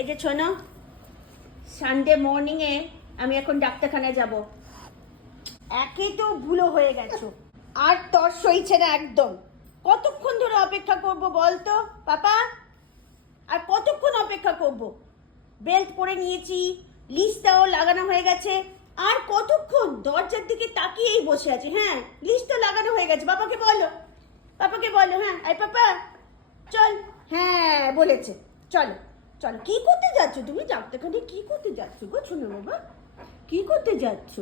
এই যে শোনো, সানডে মর্নিংয়ে আমি এখন ডাক্তারখানায় যাব। একেই তো ভুলো হয়ে গেছো, আর তর সইছে না একদম। কতক্ষণ ধরে অপেক্ষা করব বলতো পাপা? আর কতক্ষণ অপেক্ষা করব? বেল্ট পরে নিয়েছি, লিস্টটাও লাগানো হয়ে গেছে, আর কতক্ষণ? দরজার দিকে তাকিয়েই বসে আছে। হ্যাঁ, লিস্টটা লাগানো হয়ে গেছে। বাবাকে বলো, পাপাকে বলো। হ্যাঁ, আই পাপা চল। হ্যাঁ বলেছে, চলো চলো। কি করতে যাচ্ছ তুমি ডাক্তারখানায়? কি করতে যাচ্ছ গো শোনো বাবা? কি করতে যাচ্ছ?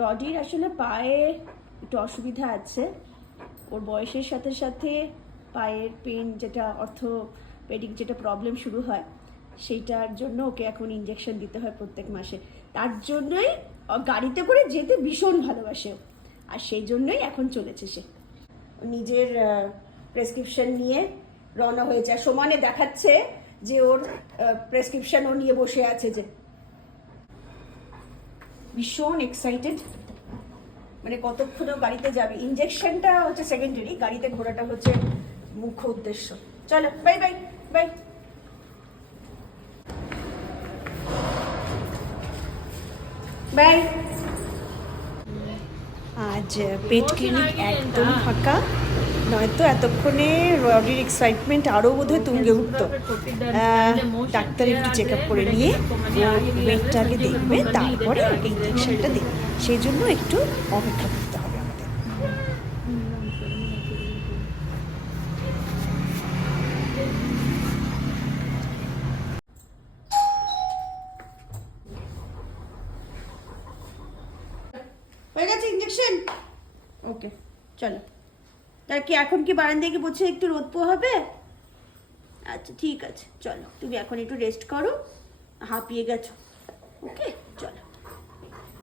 রডির আসলে পায়ে একটু অসুবিধা আছে। ওর বয়সের সাথে সাথে পায়ের পেন, যেটা অর্থোপেডিক যেটা প্রবলেম শুরু হয়, সেইটার জন্য ওকে এখন ইঞ্জেকশন দিতে হয় প্রত্যেক মাসে। তার জন্যই গাড়িতে করে যেতে ভীষণ ভালোবাসে ও। আর সেই জন্যই এখন চলেছে সে। নিজের প্রেসক্রিপশন নিয়ে রওনা হয়েছে, আর সমানে দেখাচ্ছে যে ওর প্রেসক্রিপশন ও নিয়ে বসে আছে। যে ভীষণ এক্সাইটেড, মানে কতক্ষণও গাড়িতে যাবে। ইঞ্জেকশনটা হচ্ছে সেকেন্ডারি, গাড়িতে ঘোরাটা হচ্ছে মুখ্য উদ্দেশ্য। চলো, বাই বাই বাই বাই। আজ পেট ক্লিনিক একদম ফাঁকা, নয়তো এতক্ষণে রডির এক্সাইটমেন্ট আরও বোধহয় তুঙ্গে উঠতো। ডাক্তার একটু চেক আপ করে নিয়ে ওয়েটটা আগে দেখবে, তারপরে ওকে ইঞ্জেকশনটা দেবে। সেই জন্য একটু অপেক্ষা করতে হবে আমাদের। হয়ে গেছে ইঞ্জেকশন? ওকে, চলো। তা কি এখন কি বারান্দায় গিয়ে বসে একটু রোদ পোহাবে? আচ্ছা ঠিক আছে, চলো তুমি এখন একটু রেস্ট করো, হাঁপিয়ে গেছো।